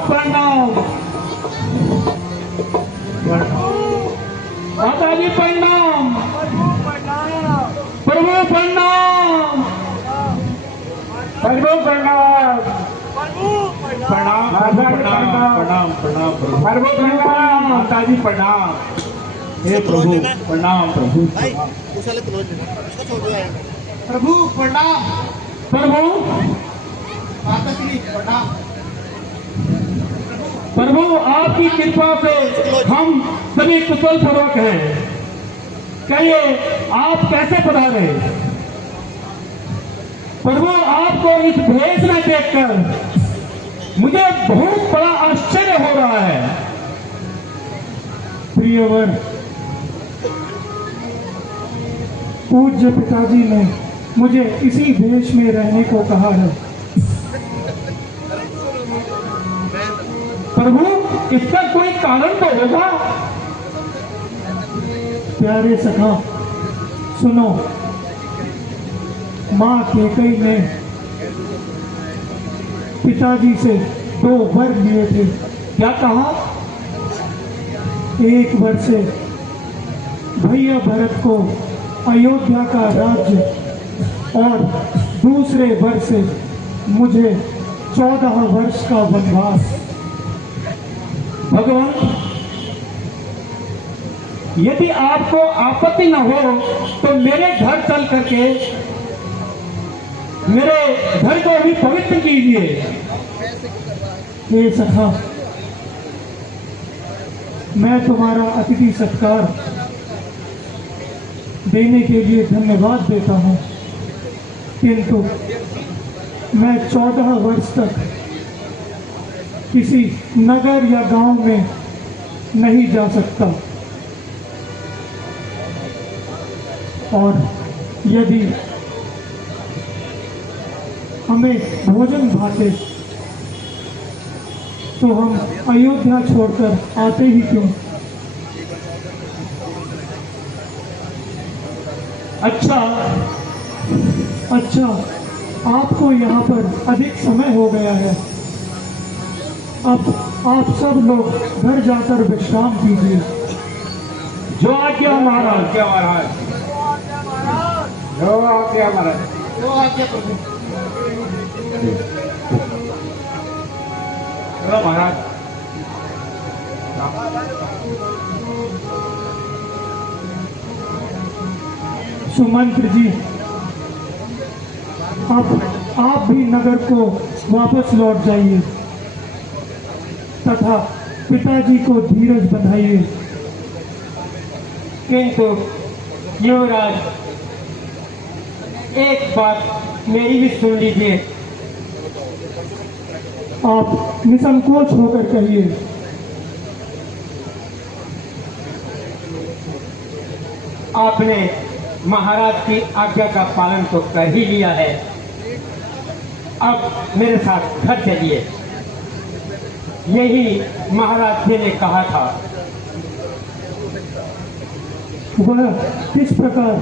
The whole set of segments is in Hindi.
प्रणाम। माता जी प्रणाम। प्रभु प्रणाम। प्रभु प्रणाम। प्रणाम प्रणाम प्रणाम प्रणाम प्रभु प्रणाम। माता जी प्रणाम। हे प्रभु प्रणाम। प्रभु प्रभु प्रणाम। प्रभु माता जी प्रणाम। प्रभु आपकी कृपा से हम सभी कुशल पूर्वक हैं। कहिए आप कैसे पधारे? प्रभु आपको इस भेष में देखकर मुझे बहुत बड़ा आश्चर्य हो रहा है। प्रियवर, पूज्य पिताजी ने मुझे इसी भेष में रहने को कहा है। प्रभु इसका कोई कारण तो होगा। प्यारे सखा सुनो, माँ कैकेयी ने पिताजी से 2 वर लिए थे। क्या कहा? एक वर से भैया भरत को अयोध्या का राज्य और दूसरे वर से मुझे 14 वर्ष का वनवास। भगवान, यदि आपको आपत्ति न हो तो मेरे घर चल करके मेरे घर को भी पवित्र कीजिए। हे सखा, मैं तुम्हारा अतिथि सत्कार देने के लिए धन्यवाद देता हूँ, किंतु मैं 14 वर्ष तक किसी नगर या गांव में नहीं जा सकता, और यदि हमें भोजन भाते तो हम अयोध्या छोड़कर आते ही क्यों? अच्छा, आपको यहाँ पर अधिक समय हो गया है। अब आप सब लोग घर जाकर विश्राम कीजिए। जो आज्ञा महाराज। क्या महाराज? जो आज्ञा महाराज। जो आज्ञा प्रभु। चलो महाराज। सुमंत्र जी, अब आप भी नगर को वापस लौट जाइए तथा पिताजी को धीरज बंधाइए। किंतु युवराज, एक बात मेरी भी सुन लीजिए। आप निसंकोच होकर कहिए। आपने महाराज की आज्ञा का पालन तो कर ही लिया है, अब मेरे साथ घर चलिए। यही महाराज जी ने कहा था। वह किस प्रकार?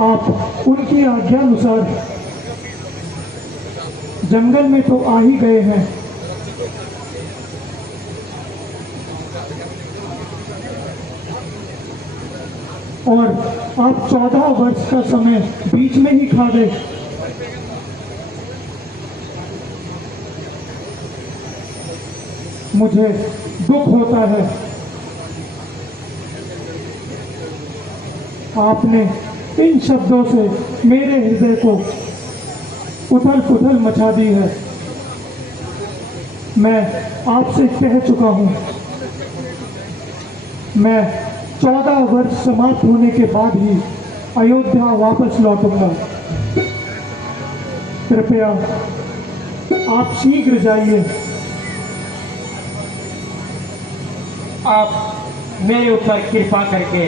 आप उनकी आज्ञा अनुसार जंगल में तो आ ही गए हैं, और आप 14 वर्ष का समय बीच में ही खा गए। मुझे दुख होता है। आपने इन शब्दों से मेरे हृदय को उथल पुथल मचा दी है। मैं आपसे कह चुका हूं, मैं 14 वर्ष समाप्त होने के बाद ही अयोध्या वापस लौटूंगा। कृपया आप शीघ्र जाइए। आप मेरे ऊपर कृपा करके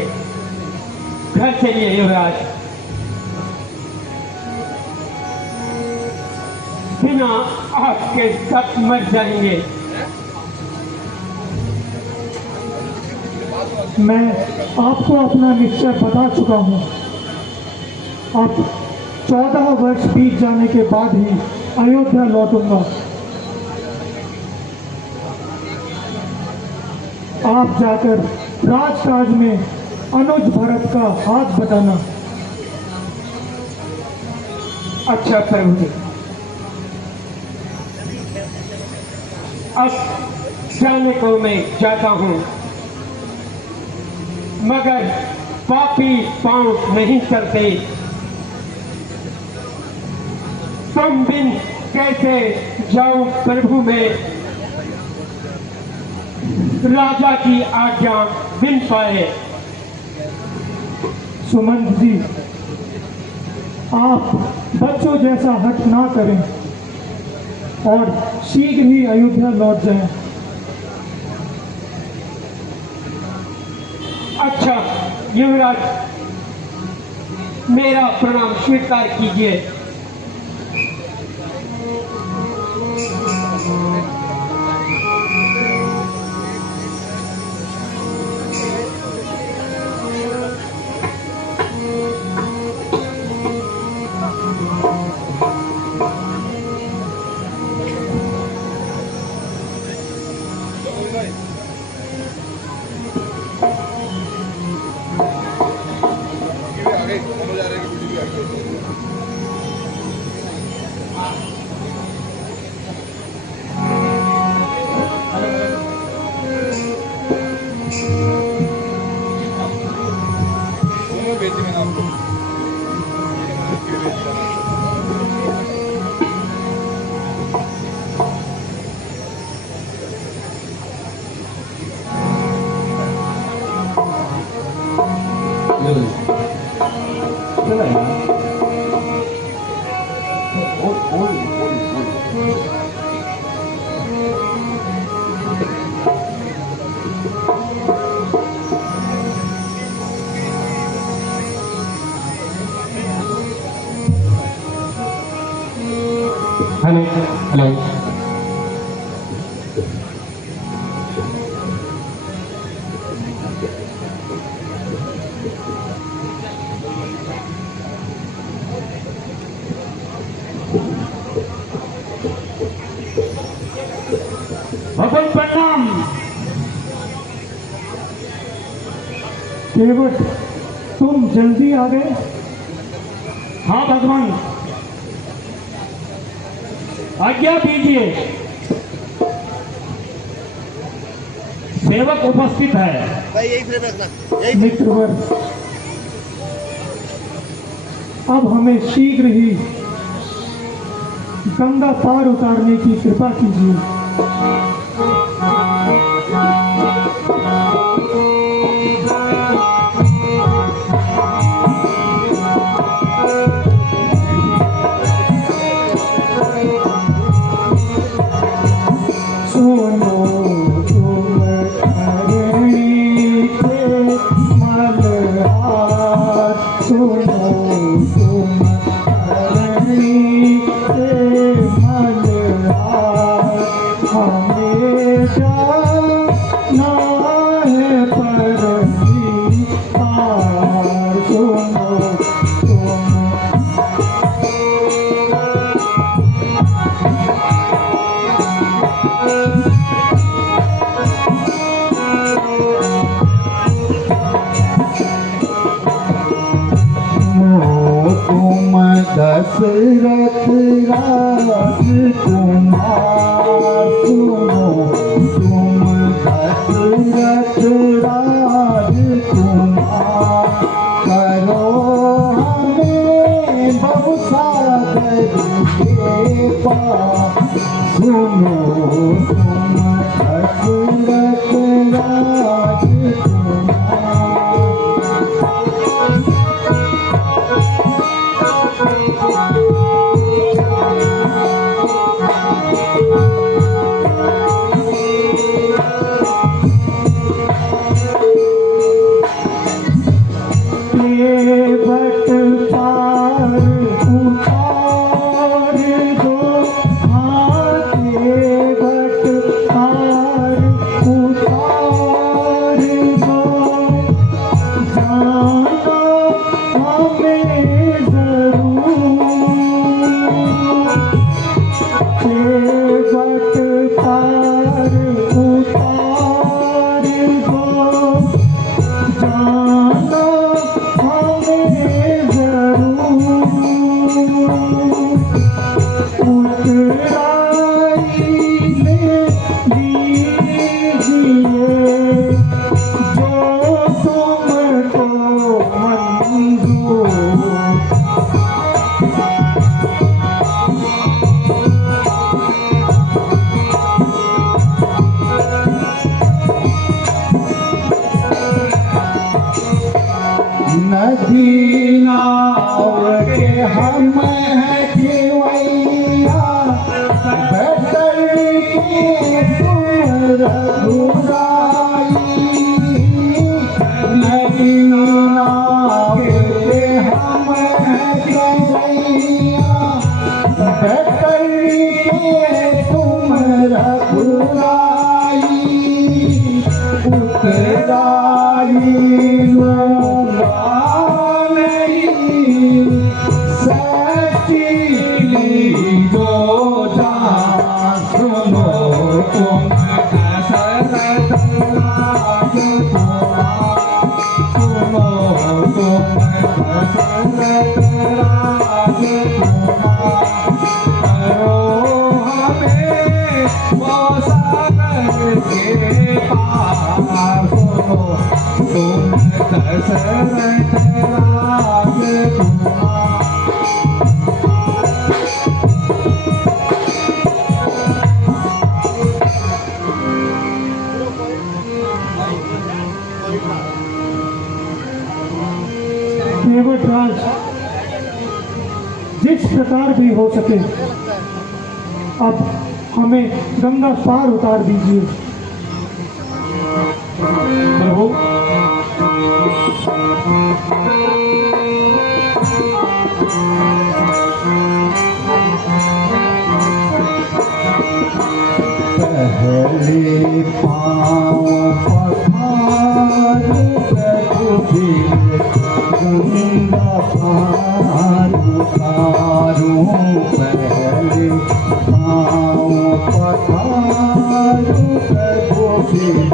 घर चलिए युवराज। बिना आपके सब मर जाएंगे। मैं आपको अपना निश्चय बता चुका हूं। अब 14 वर्ष बीत जाने के बाद ही अयोध्या लौटूंगा। आप जाकर राजकाज में अनुज भरत का हाथ बटाना। अच्छा प्रभु जी, अब जाने को मैं जाता हूँ, मगर पापी पांव नहीं चलते। तुम बिन कैसे जाऊं प्रभु में, राजा की आज्ञा बिन पाए। सुमंत जी, आप बच्चों जैसा हट ना करें और शीघ्र ही अयोध्या लौट जाएं। अच्छा युवराज, मेरा प्रणाम स्वीकार कीजिए। हेलो हेलो, भगवान प्रणाम। केवट, तुम जल्दी आ गए। हाँ भगवान, आज्ञा दीजिए। सेवक उपस्थित है। भाई यही फ्रेम रखना, यही मित्रवर, अब हमें शीघ्र ही गंगा पार उतारने की कृपा कीजिए। दशरथ राज कुमार, सुनो तुम दशरथ राज कुमार, करो हमें बहु सागर के पार, सुनो तुम दशरथ राज कुमार। करी के तुम रघुराई उतराई लूंगा नहीं सच्ची जो जान सुनो तुम दशरथ राज कुमार सुनो तुम दशरथ राज कुमार करो हमें वो सागर के पार सुनो तुम दशरथ राज कुमार देवराज जिस प्रकार भी हो सके अब हमें गंगा पार उतार दीजिए। प्रभु पहले पाँव पखार रघुवीर गंगा पार उतारूं पहले पाँव पखार रघुवीर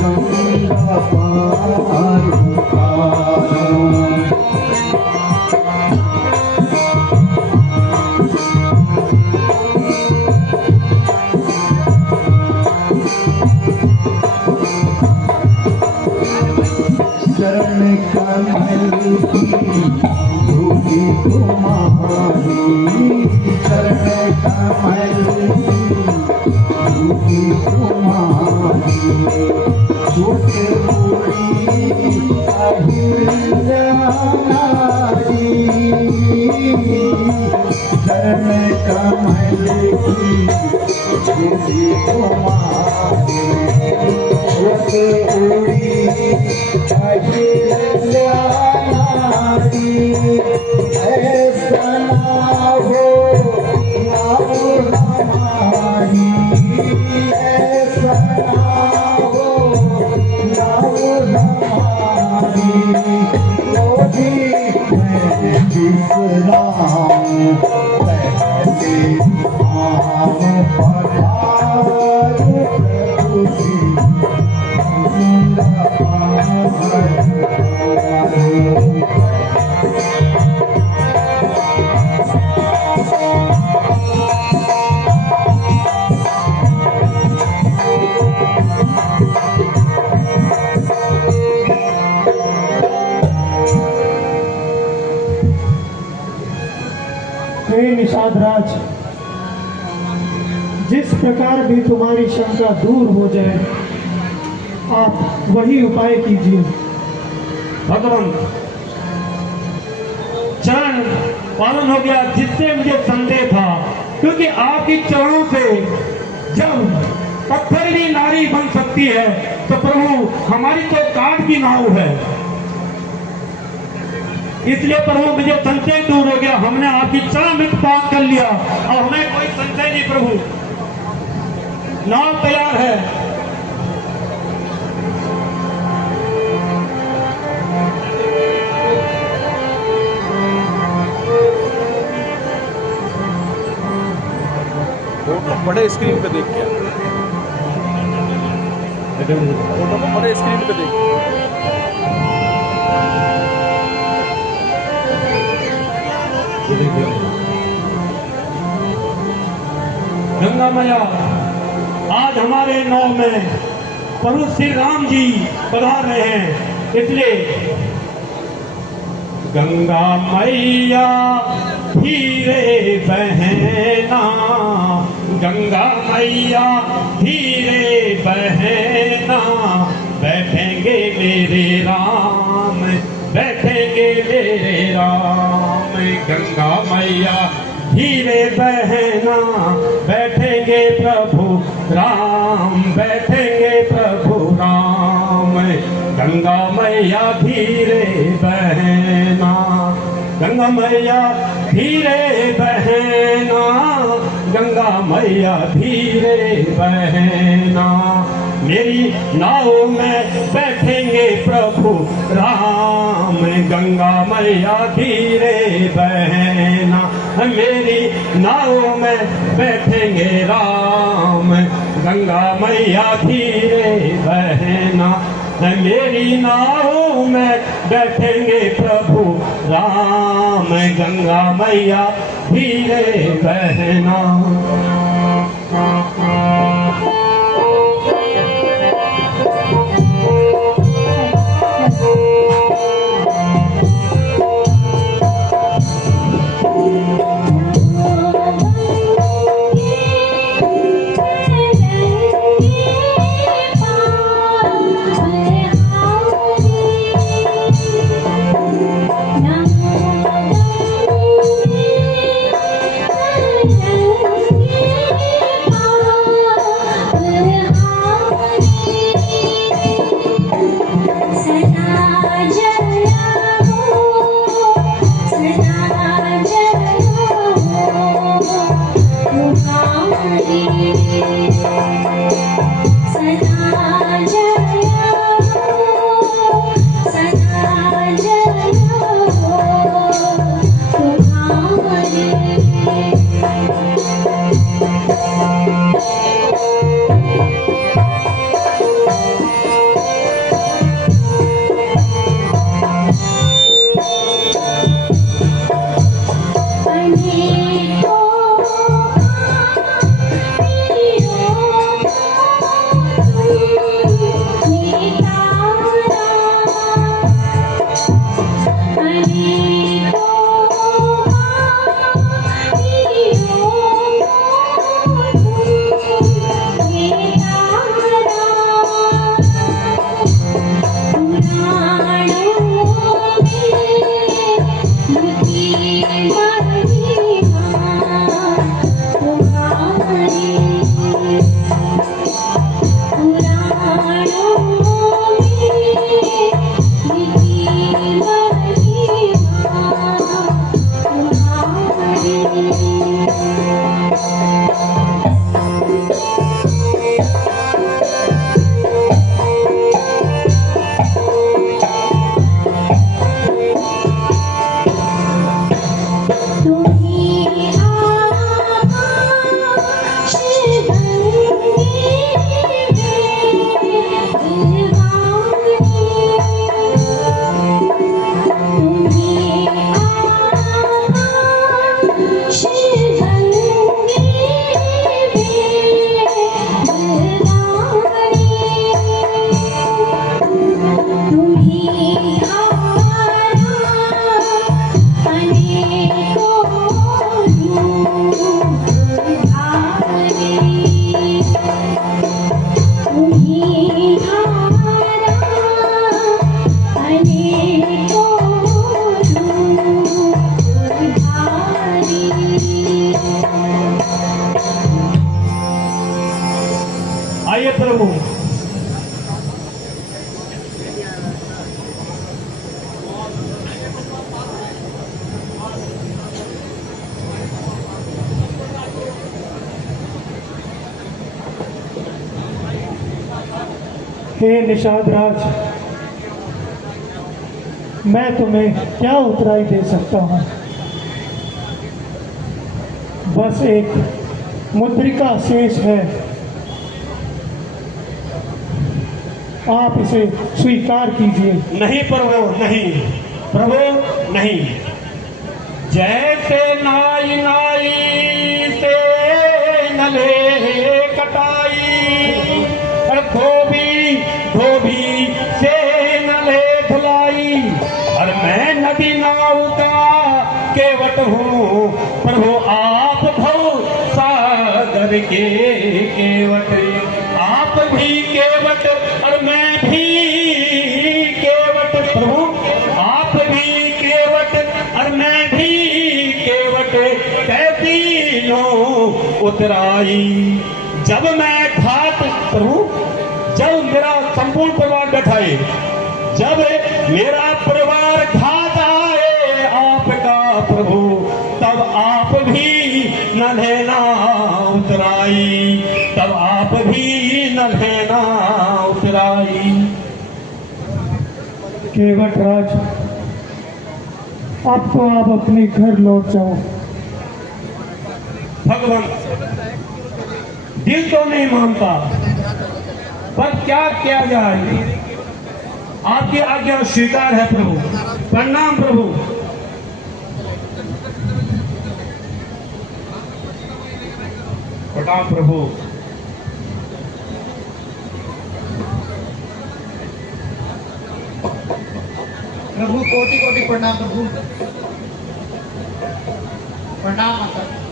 गंगा पार उतारूं चरण कमल की धूली तुम्हारी चरण कमल की धूली तुम्हारी छुट पूरी अहिल्या नारी चरण कमल की धूली तुम्हारी छुट पूरी अहिल्या नारी ऐसा ना हो हमारी ऐसा ना हो हमारी मोदी मैं बिसराऊं पहले आम पधार प्रभु जी हे निषाद राज, जिस प्रकार भी तुम्हारी शंका दूर हो जाए आप वही उपाय कीजिए। भगवान चरण पालन हो गया जिससे मुझे संदेह था, क्योंकि आपके चरणों से जब पत्थर भी नारी बन सकती है तो प्रभु हमारी तो काट की नाव है, इसलिए प्रभु मुझे संशय दूर हो गया। हमने आपकी चरण में पान कर लिया और हमें कोई संशय नहीं प्रभु, नाव तैयार है। फोटो बड़े स्क्रीन पे देख के फोटो को बड़े स्क्रीन पे देख गंगा मैया आज हमारे नाव में प्रभु श्री राम जी पधार रहे हैं, इसलिए गंगा मैया धीरे बहना, गंगा मैया धीरे बहना, बैठेंगे मेरे राम, बैठेंगे मेरे राम। गंगा मैया धीरे बहना, बैठेंगे प्रभु राम, बैठेंगे प्रभु राम। गंगा मैया धीरे बहना, गंगा मैया धीरे बहना, गंगा मैया धीरे बहना, मेरी नाव में बैठेंगे प्रभु राम, गंगा मैया धीरे बहना, मेरी नाव में बैठेंगे राम, गंगा मैया धीरे बहना, मेरी नाव में बैठेंगे प्रभु राम, गंगा मैया धीरे बहना। आइए प्रभु, हे निषाद राज, मैं तुम्हें क्या उतराई दे सकता हूँ। बस एक मुद्रिका शेष है, आप इसे स्वीकार कीजिए। नहीं प्रभु, नहीं प्रभु, नहीं। जैसे नाई नाई से नले कटाई, और धोबी धोबी से नले धुलाई, और मैं नदी नाव का केवट हूँ प्रभु, आप भव सागर के केवट, आप भी केवट और मैं भी केवट प्रभु, आप भी केवट और मैं भी केवट, तीनों उतराई। जब मैं घाट प्रभु, जब मेरा संपूर्ण परिवार बैठाए, जब मेरा परिवार घाट आए आपका प्रभु, तब आप भी नन्हे ना उतराई, तब आप भी नन्हे ना उतराई। केवट राज, अब तो आप अपने घर लौट जाओ। भगवान, दिल तो नहीं मानता, पर क्या किया जाए, आपकी आज्ञा स्वीकार है प्रभु। प्रणाम प्रभु। प्रणाम प्रभु। प्रभु कोटि कोटि प्रणाम प्रभु। प्रणाम माता।